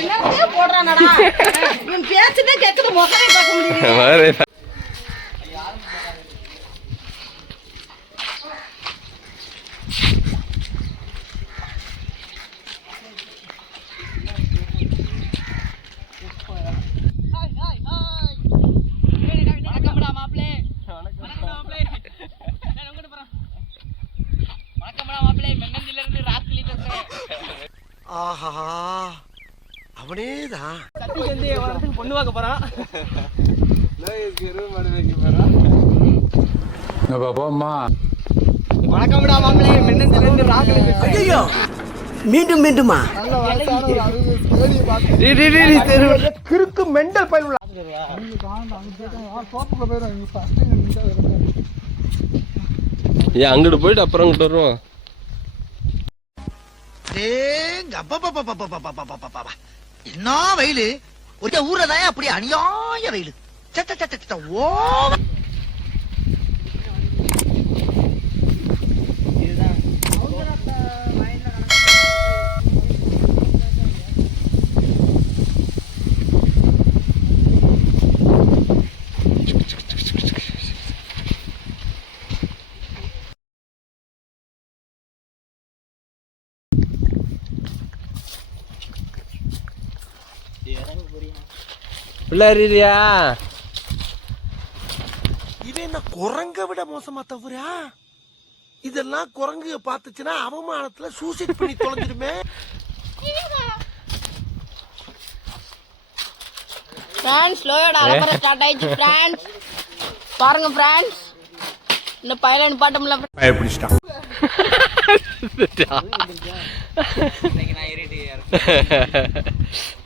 என்ன போடுறான் பேசுதான் கேட்குது முகமே பார்க்க முடியல ஐயோ மீண்டும் மீண்டுமா? கிறுக்கு மெண்டல் பயிர் ஏன் அங்கிட்டு போயிட்டு அப்புறம் அங்கிட்டு வருவோம். என்ன வயலு? ஒரே ஊர்ல தான் அப்படி அநியாய வெயில். சட்ட சட்ட ஓ பிள்ளையா இவன் என்ன குரங்க விட மோசமா தவிரா இதெல்லாம் குரங்கு பார்த்துச்சுன்னா அவமானத்துல சூசைட் பண்ணி தொலைஞ்சிருமே ஃப்ரான்ஸ் லோயோட அலப்பற ஸ்டார்ட் ஆயிடுச்சு ஃப்ரான்ஸ் பாருங்க ஃப்ரான்ஸ் இந்த பையல நிப்பாட்டம்ல இன்னைக்கு நான்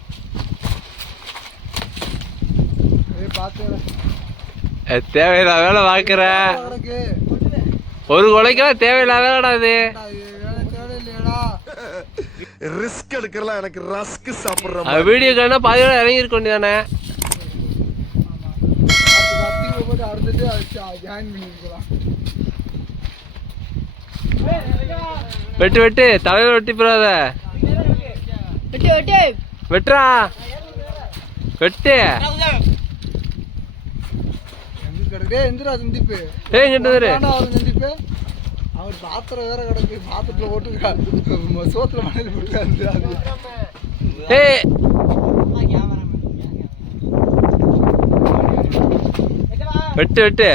தேவையில்லாத வேலை பார்க்குற. ஒரு கொலைக்கெல்லாம் தேவையில்லாத வேலைடா இது. ரிஸ்க் எடுக்கிறலாம் எனக்கு ரஸ்க் சாப்பிடுற அது வீடியோ காணா பாதி வேலை இறங்கியிருக்க வேண்டியதானே. வெட்டு வெட்டு தலையில வெட்டி போறாத விட்டு விட்டு. வெட்டுறா. வெட்டு. எந்திரா சந்திப்பு. இங்கிட்டு வந்துரு அவர் சந்திப்பு. அவர் பாத்திரம் வேற கிடக்கு. பாத்திரத்துல போட்டு சோத்துல மணல் போட்டு ஏய். வெட்டு வெட்டு.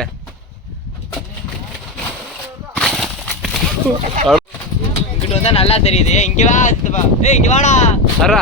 இங்கிட்டு வந்தா நல்லா தெரியுது. இங்க வா ஏய் இங்க வாடா. அரா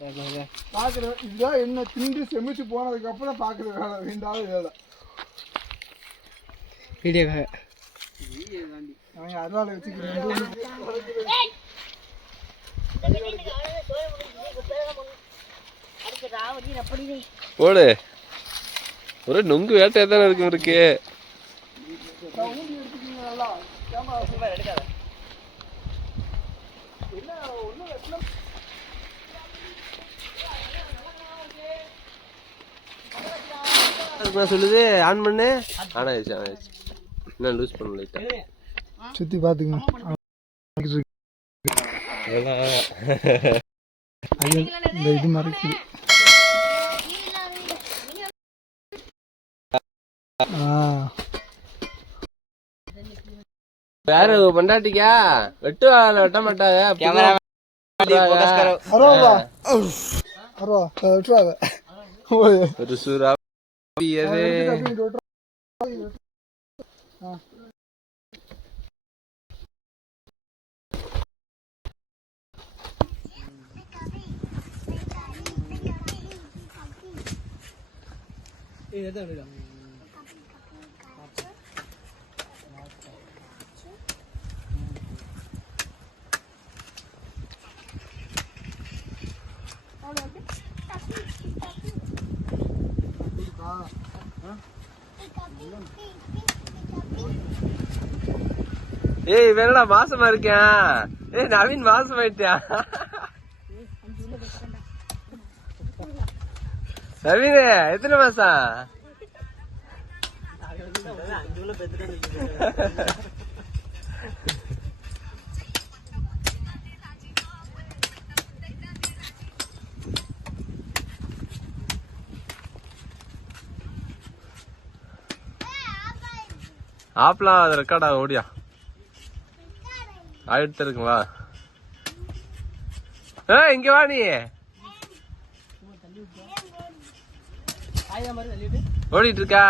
போறா பாக்குற இதுதான் என்ன திண்டு செமிச்சு போனதுக்கு அப்புறம் பாக்குற வேலை ரெண்டாவது வேலை. வீடியோ அவங்க வச்சுக்கிறேன். ஓடு ஒரு நுங்கு வேட்டையா தானே இருக்கும் இருக்கு என்ன சொல்லுது ஆன் பண்ணு. ஆன் ஆயிடுச்சு ஆன் ஆயிடுச்சு. என்ன லூஸ் பண்ண லைட்டா சுத்தி பாத்துக்கங்க ஐயோ இந்த இது மறைக்குது. வேற பண்டாட்டிக்கா? வெட்டு வெட்ட மாட்டாங்க. கேமரா அரோவா. அருவா. விட்டுறாத ஓய் ஒரு சூறா எது ஏய் வேணடா மாசமா இருக்கேன் ஏய் நவீன் மாசமாயிட்டான் நவீன் எத்தனை மாசம்? ஆப்லாம் அது ரெக்கார்ட் ஆகும் ஓடியா. ஆயிட்டு இருக்குங்களா ஏ இங்க வா நீ. ஓடிட்டு இருக்கா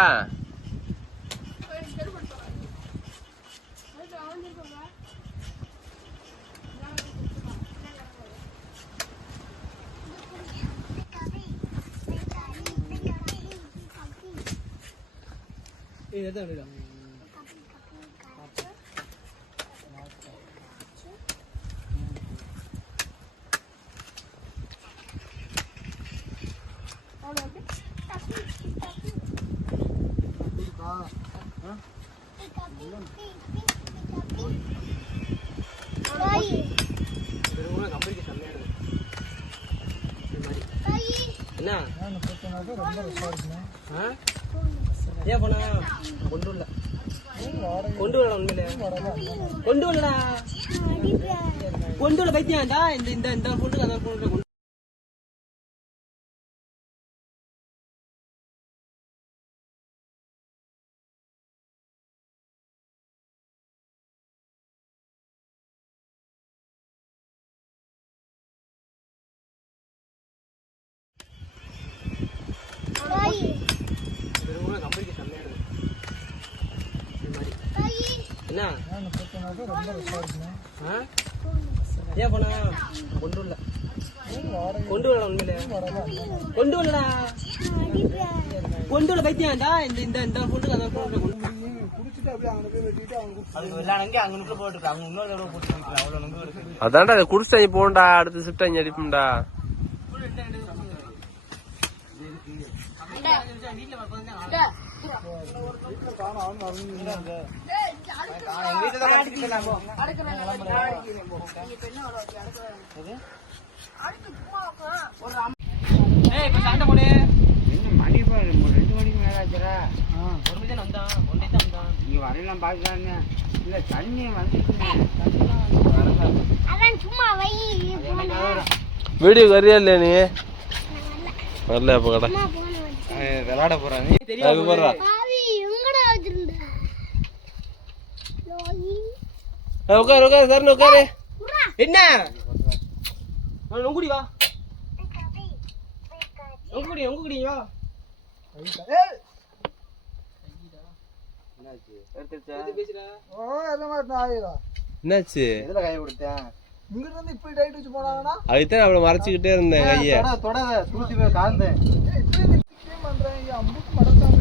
என்ன நான் பார்த்தோன்னாக்கா ரொம்ப ரஷ்ஷாக இருக்குண்ணே. ஏன் போனா? கொண்டு வரல கொண்டு வரல உண்மையிலே. கொண்டு வரலடா. கொண்டு வரல பைத்தியாண்டா இந்த இந்த இந்த கொண்டு அந்த பொண்ணு கொண்டு கம்பெனிக்கு செம்மையா இருக்கு இந்த மாதிரி என்ன? ஏன் போனா? கொண்டு வரல கொண்டு வரல உண்மையிலே. கொண்டு வரலடா. கொண்டு வரல பைத்தியாண்டா இந்த இந்த இந்த பொண்ணு அந்த பொண்ணு கொண்டு நீ குடிச்சிட்டு அப்படியே அங்கே போய் வெட்டிட்டு அவங்க அது அதான்டா அதை குடிச்சு போண்டா அடுத்த ஷிஃப்ட் அங்க அடிப்போம்டா ஏய் இப்ப சண்டை போடு மணி ரெண்டு மணிக்கு மேலே ஆச்சுரா ஒரு மணி தான் வந்தான் ஒன்றே தான் வந்தான் பார்க்கலான்னு இல்லை தண்ணி வீடியோ வரியா இல்லையா நீ? வரல அப்ப கடை? விளையாட போறாங்க. அதுக்கு உட்காரு உட்காரு சார் உட்காரு. என்ன? உங்குடி வா. உங்குடி உங்குடி வா. என்னாச்சு? எதுல கை கொடுத்தேன்? இங்கிட்டு இருந்து இப்படி டைட் வச்சு போனாங்கன்னா? அதுதான் அவளை மறைச்சிக்கிட்டே இருந்தேன் கைய. தொடாத தூசி போய் காந்தேன். ஏய், இப்படி பண்றேன்? அம்புக்கு மடக்காம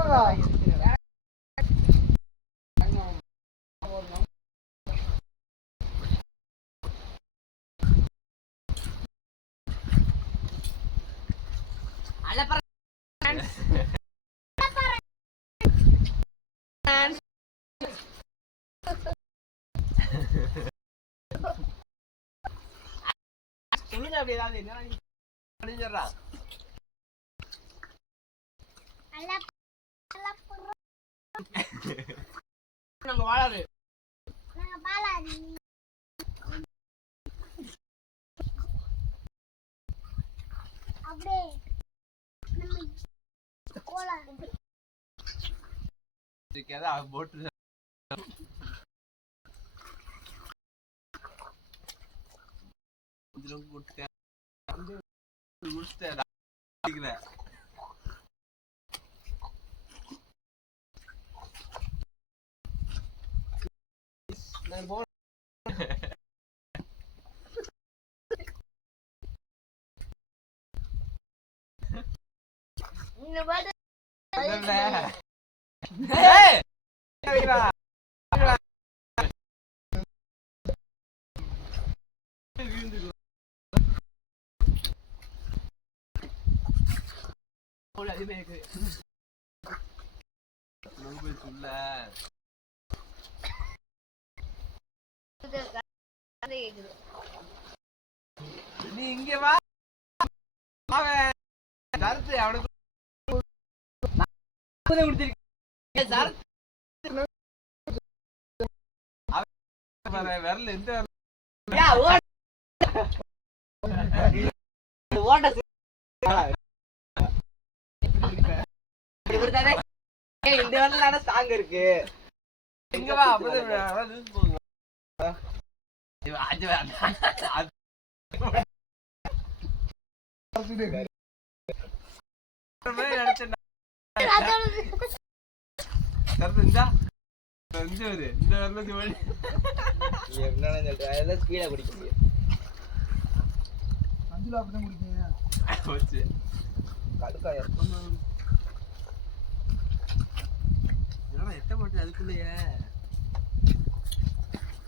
இப்படி டைட் வச்சா கை சும்மாடா. சொல்லுங்க அப்படி ஏதாவது என்ன நீ பண்ணிடுறா நம்ம வாழாது போட்டு இதுல குடிச்சிட்டேன். குடிச்சிட்டேன். அடிக்கிறேன். இந்த பாட்டு என்னண்ணே? ஏய்! வைக்கிறா. நம்ப சொல்ல கதை கேக்குது நீ இங்க வா. சரத்து அவனுக்கு விரல் எந்த விரல் இந்த வரல ஸ்ட்ராங் இருக்கு. இங்க வா அப்பதான் என்னடா எத்த போட்டு அதுக்குள்ளேயே?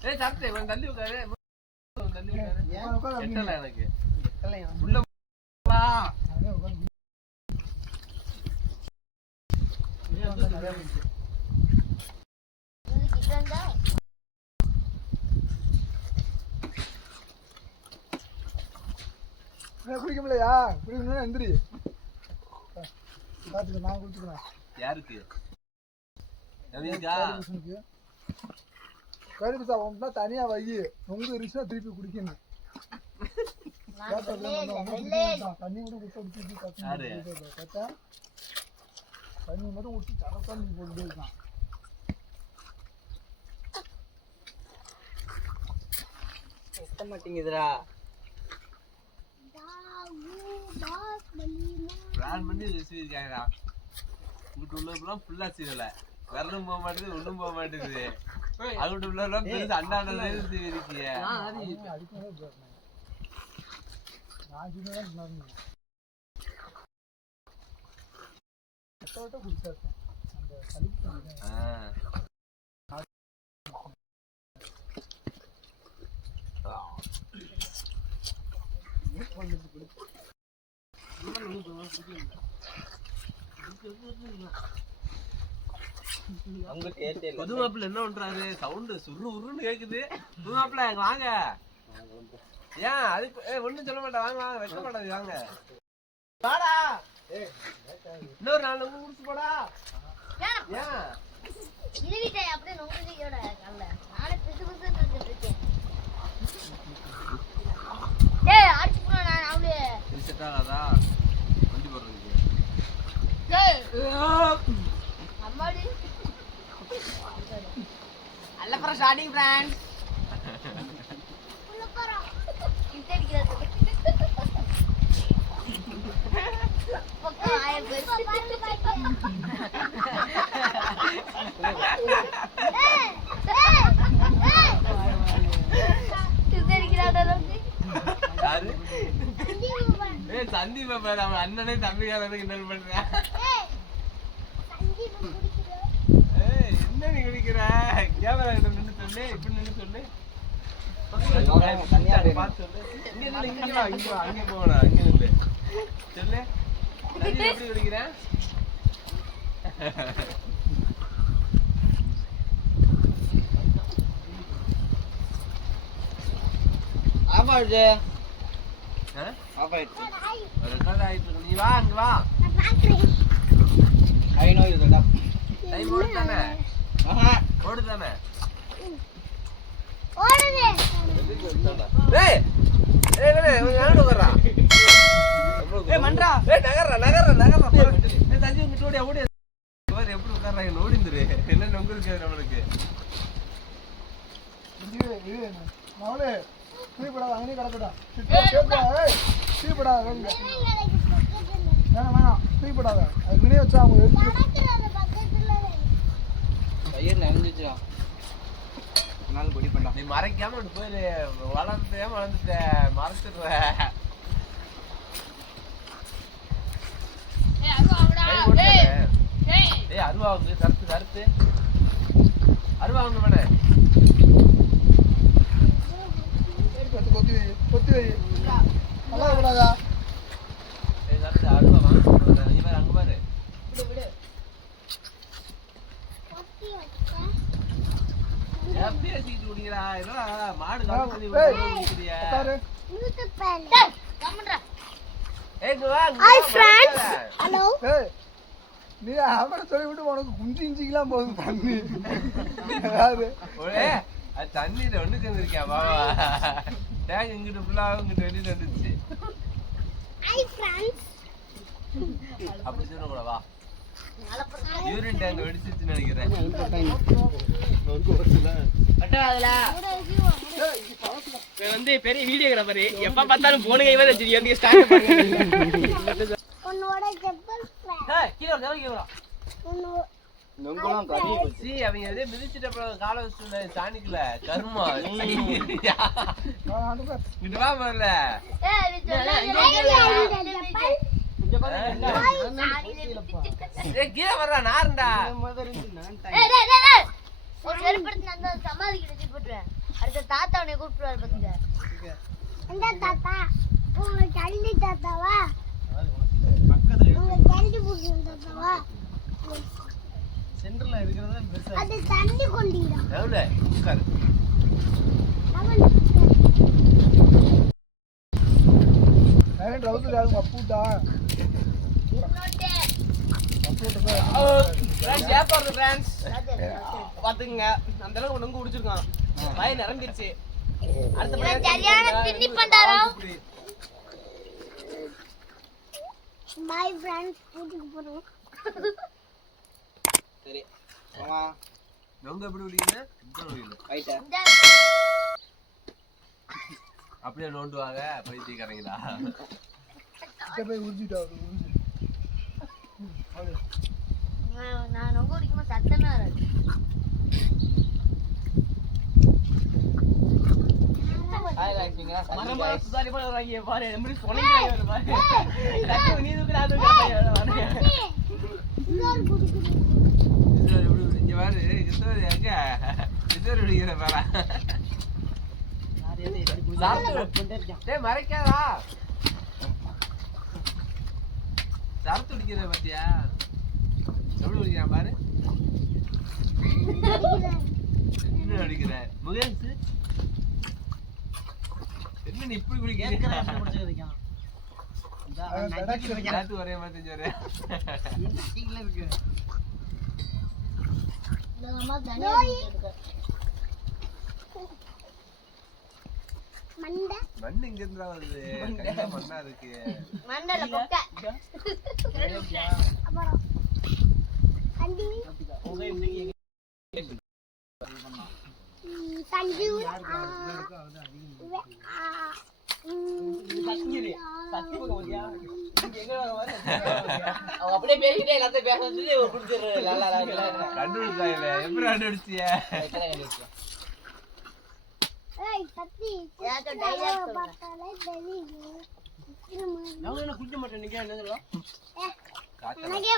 ஏய் சரத்து இவன் தள்ளி உட்காரு தள்ளி உட்காரு எட்டல எனக்கு? உள்ள வா. குடிக்க முடியலையா குடிக்கணும்னா எந்திரி. பார்த்துக்க நான் குடிச்சுக்கிறேன். யாருக்கு? கருப்பு சாப்பிட்டா தனியா வை. உங்க இருந்துச்சுன்னா திருப்பி குடிக்கணும். தண்ணி கூட குடிச்சு தண்ணி மட்டும் போட்டுட்டே இருக்கான் எத்த மாட்டேங்குதுடா. பிளான் பண்ணி வச்சிருக்காங்கடா இங்கிட்டு உள்ளவங்களாம் ஃபுல்லா சீரல விரலும் போக மாட்டேது ஒண்ணும் போக மாட்டேது அங்கிட்டு உள்ளவங்களாம் பெருசு அண்டாண்டே சீரிக்கிய அடிக்கவே போயிருந்தேன் நான் சின்னதான் சொன்னாங்க விட்ட குடிச்சாச்சேன் அந்த கழிப்பு அங்க கேட்டே இல்ல புது மாப்பிள்ள என்ன பண்றாரு? சவுண்ட் சுரு உருன்னு கேக்குது. புது மாப்பிள்ள வாங்க. ஏன்? அதுக்கு ஏய் ஒண்ணும் சொல்ல மாட்டேன். வாங்க வாங்க வைக்க மாட்டாது வாங்க. வாடா. இன்னொரு நாலு முடிச்சு போடா. ஏன்? இருவிட்டே அப்படியே கல்ல. நானே பிசு பிசுன்னு இருந்துட்டு இருக்கேன். டேய் அடிச்சு போனா நான் அவளே. இது செட் ஆகாதா? வண்டி போடுறதுக்கு. டேய் அம்மாடி. அல்லப்புறம் ஸ்டார்டிங் பிராண்ட் உள்ள போறோம் அடிக்கிறது சந்தீப் அண்ணனே தம்பிக்காரன் கிண்டல் பண்றேன் ஏய் என்ன நீ குடிக்கிற கேமரா கிட்ட நின்னு சொல்லு இப்படி நின்னு சொல்லு அங்க போகணும் அங்க நில்லு சொல்லு எப்படி குடிக்கிற ஆஃப் ஆயிடுச்சு? ஆஃப் ஆயிடுச்சு ரெக்கார்ட் ஆயிட்டு. நீ வா அங்க வா ஐ நோ யூ தடா டைம் ஓடு தானே ஏய் ஏய் வேணே யாரு வரா ஏய் மன்ற. ஓடியா ஓடியா பாரு எப்படி உட்கார்றாங்க என்ன நொங்குருக்கு நம்மளுக்கு மவளே தீப்படாத அங்கேயே கிடக்குடா. கேட்கா ஏய் தீப்படாத வேணுங்க வேணாம் வேணாம். தீப்படாத அது முன்னே வச்சா அவங்க எடுத்து பயிர் நனைஞ்சிச்சுடா அதனால பொடி பண்ணலாம் நீ மறைக்காம போயிரு. வளர்ந்தே வளர்ந்துட்ட. மறைச்சிடுற. ஏய் அருவாவுங்க கருத்து கருத்து அருவாங்க மேடம் கொத்து கொத்தி வை கொத்தி வை நல்லா கூடாதா ஏய் கருத்து அருவா வாங்க இவர் அங்க பாரு விடு விடு ஏன் பேசிக்கிட்டு குடிக்கிறா என்னடா மாடு கலந்து பண்ணி ஏய், குடிக்கிறியா உட்காரு டேய் கம்முடா ஏய் இங்க வா ஹாய் ஃப்ரெண்ட்ஸ் ஏய் நீ அவனை சொல்லி விட்டு உனக்கு குஞ்சு இஞ்சிக்கெல்லாம் போகுது தண்ணி. யாரு ஒரே அது தண்ணியில ஒண்ணு சேர்ந்துருக்கியா பாவா டேங்க் இங்கிட்டு ஃபுல்லாக இங்கிட்டு வெளியில வந்துச்சு அப்படி சொல்ல கூட வா. யூரின் டேங்க் வெடிச்சிருச்சுன்னு நினைக்கிறேன். வந்து பெரிய வீடியோகிராஃபர் எப்ப பார்த்தாலும் போன கை வர சரி வந்து அவங்க எதே மிதிச்சிட்ட அப்புறம் காலை வச்சு சாணிக்கல கருமா. இங்கிட்டு வா முதல்ல. இங்க கீழே வர்றா நாருண்டா. ஏய் டேய் டேய் டேய். ஒரு செருப்படுத்து நான் அந்த சமாதி கிட்ட போட்டுருவேன். அடுத்த தாத்தா உன்னை கூப்பிட்டுருவாரு பாத்துக்க. எந்த தாத்தா? உங்க தள்ளி தாத்தாவா? உங்க தள்ளி இருக்கிறது பெருசா அது தண்ணி உட்காரு ட்ரௌசர் யாரும் அப்புட்டா அந்த அளவுக்கு ஒண்ணு குடிச்சிருக்கான் வாய் நிரம்பிருச்சு அடுத்த இவன் ஃப்ரெண்ட்ஸ் வீட்டுக்கு போறோம். சரி. ஆமா நொங்க எப்படி குடிக்கணும் ரைட்டா அப்படியே நோண்டுவாங்க பைத்தியக்காரங்களா? கிட்ட போய் உறிஞ்சிட்டா உறிஞ்சி. நான் ரொம்ப குடிக்கும்போது சத்தமே வராங்க பாரு பாரு. நீ இங்க பாரு கிஷோர் எங்க கிஷோர் பிடிக்கிற பாரா டேய் மறைக்காதா சரத்து பிடிக்கிற பத்தியா எப்படி பிடிக்கிறான் பாரு என்ன குடிக்கிற முகேஷ் என்ன நீ இப்படி குடிக்கிறீங்க எல்லாத்துக்கும் ஒரே மாதிரி தெரிஞ்சு இந்த அம்மா தனியா குடிச்சிட்டு இருக்கு. மண்டை. மண் இங்க இருந்தா வருது மண்ணா இருக்கு. மண்டல அப்புறம். தஞ்சூர் அப்படியே பேசிக்கிட்டே எல்லாத்தையும் பேச வச்சுட்டு குடிச்சிடுறாரு நல்லா எப்படி கண்டுபிடிச்சிய குடிக்க மாட்டேன் நீங்க என்ன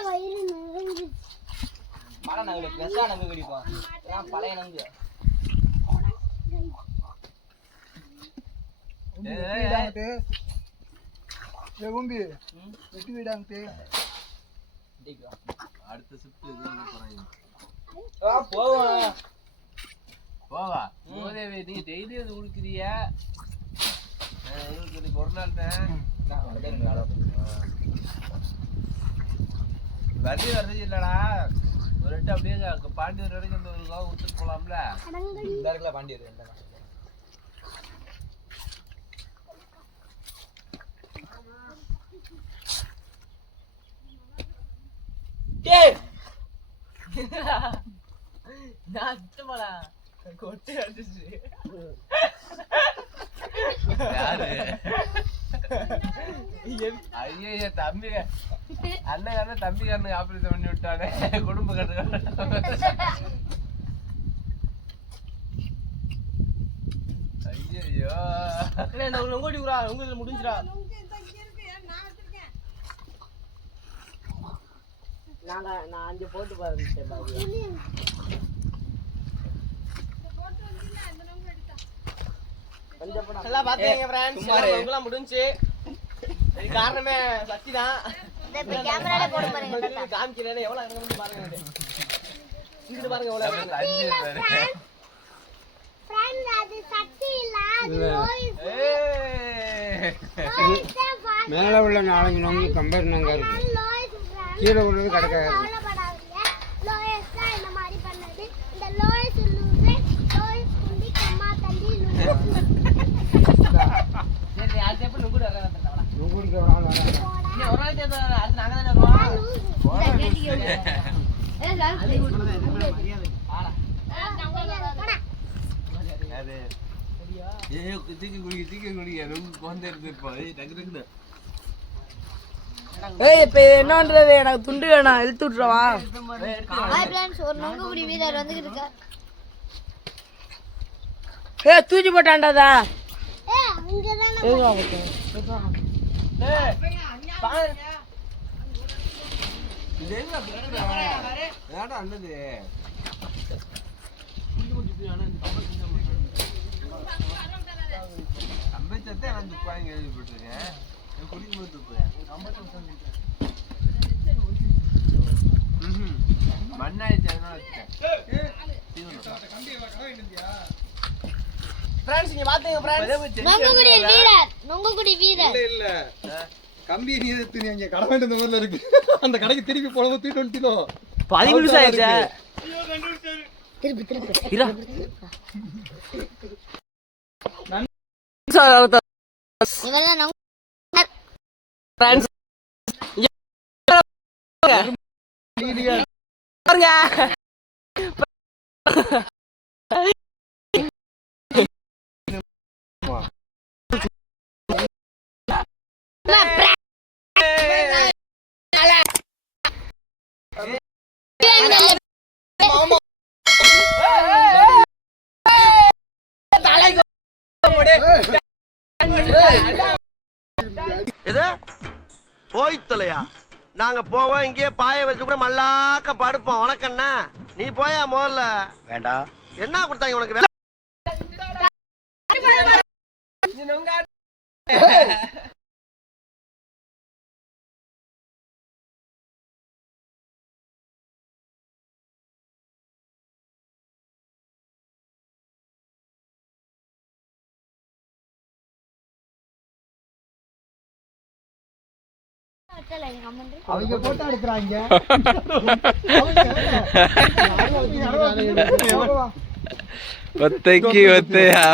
வயிறு நிறைஞ்சு பழ நங்கு பெருசா நங்கு குடிப்போம் இதெல்லாம் பழைய நங்கு வீடாங்கிட்டு ஏ உம்பி வெட்டி வீடாங்கிட்டு அடுத்த ஷிஃப்ட் இது போறாங்க. போவோம் போவா. மோதேவி நீ டெய்லி அது குடிக்கிறிய இவருக்கு இன்னைக்கு ஒரு நாள் தான் வண்டி வர்றது இல்லடா. ஒரு ரெட்டு அப்படியே பாண்டியூர் வரைக்கும் இந்த ஒரு காவு விட்டுட்டு போலாம்ல பாண்டியர் டேய் நான் சுத்தமாடா கொட்டு அடிச்சு யாரு? ஐயய்ய தம்பி. அண்ணன் தம்பி கண்ணு ஆபரேஷன் பண்ணி விட்டானே. குடும்ப கட்டு ஐயோ இல்ல இந்த உங்கோடி உரா உங்க இதுல முடிஞ்சிரா நான் நான் அஞ்சு போட்டு பாருங்க பாரு. நல்லா பாத்தீங்க ஃப்ரெண்ட்ஸ் உங்களாம் முடிஞ்சு. இது காரணமே சக்தி தான் கேமரால போட பாருங்க. காமிக்கிறேன் எவ்வளவு அங்க வந்து பாருங்க பாருங்க எவ்வளவு அஞ்சு பேரு. ஃப்ரெண்ட் அது சக்தி இல்ல அது லோயிஸ் ஏய். லோயிஸ் தான் fast. மேலே உள்ள நாலஞ்சு நோங்கி கம்பேர் நாங்க இருக்கு. கீழே உள்ளது கிடக்காது. ஏ, தூக்கி குடிக்க, தூக்கி குடிக்க. ரொம்ப குழந்தை. ஏய், டக்கு டக்குன்னு. ஏய் இப்ப என்னன்றது? எனக்கு துண்டு வேணாம். இழுத்து விட்டுறவா? ஹாய் ஃப்ரெண்ட்ஸ் ஒரு நொங்குபுடி வீரர் வந்துகிட்டு இருக்கார் ஏ தூக்கி போட்டான்டாதா ஏ அங்க தானே பாரு இது என்ன அண்ணது? குடிக்கும்போது துப்புறேன் ம்ஹும். மண்ணாயிடுச்சு அதனால வச்சுட்டேன். ஃப்ரெண்ட்ஸ் இங்க பாத்தீங்க ஃப்ரெண்ட்ஸ் நொங்குபுடி வீரர் நொங்குபுடி வீரர். இல்ல கம்பி நீ எதிர்த்து அங்க கடை வேண்டிய இந்த ஊர்ல இருக்கு. அந்த கடைக்கு திருப்பி போனவங்க தூக்கிட்டு வந்துட்டோம் பதிவு நிமிஷம் ஆயிடுச்சா? திருப்பி திருப்பி. இரா. இவெல்லாம் நொங்கு எது போய் தொலையா நாங்க போவோம் இங்கேயே பாய வச்சு கூட மல்லாக்க படுப்போம். உனக்கண்ணா நீ போயா முதல்ல? வேண்டாம். என்ன கொடுத்தாங்க உனக்கு அவங்க போட்டோ எடுக்கிறாங்க ஒத்தைக்கு ஒத்தையா